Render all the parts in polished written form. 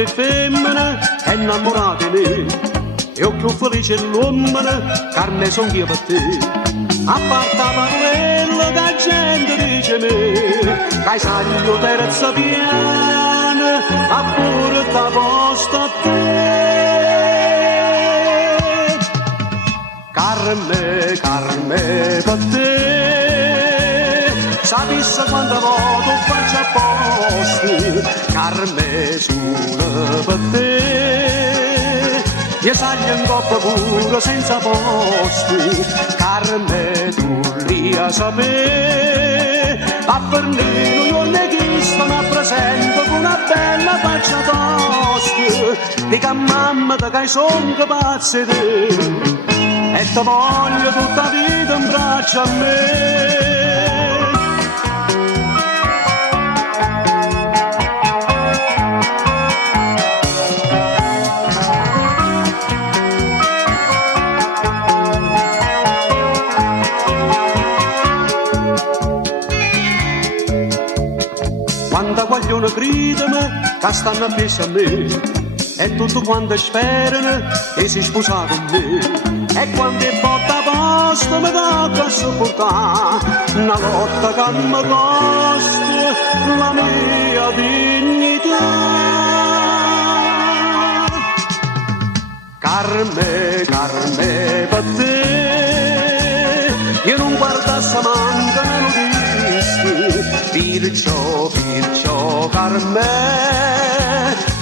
tutte femmine innamorate di me. Io più felice l'uomo, carne son io per te. A parte la parolella che la gente dice me, che hai saglio terza piana, a porta posta a te. Carme, carme per te, sapesse quando voto faccio a posto. Carme solo per te, io saglio in coppa pure senza posti. Carme tu lì a sapere, a Berlino io ne chiesto mi presento con una bella faccia tosta. Dica a mamma da che son capace di te, e ti voglio tutta la vita in braccio a me. Quando vogliono gridami che stanno appeso a me, e tutto quanto sperano che si sposa con me. E quando è porta a posto mi tocca sopportare una lotta che mi costa la mia dignità. Carme, carme per te, io non guardassi manca me lo dissi. Perciò, carme,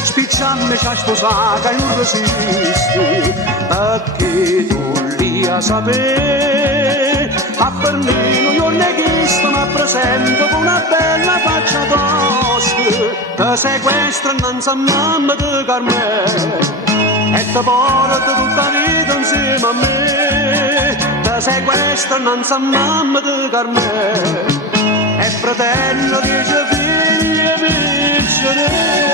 spicciammi c'ha sposata e non resisti, perché tu lì a sapere, a Berlino io ne chiesto mi presento con una bella faccia tosta. Ti sequestra innanzi a mamma di Carme e ti porta tutta la vita insieme a me. Ti sequestra innanzi a mamma di Carme e fratello dice figli piccoli.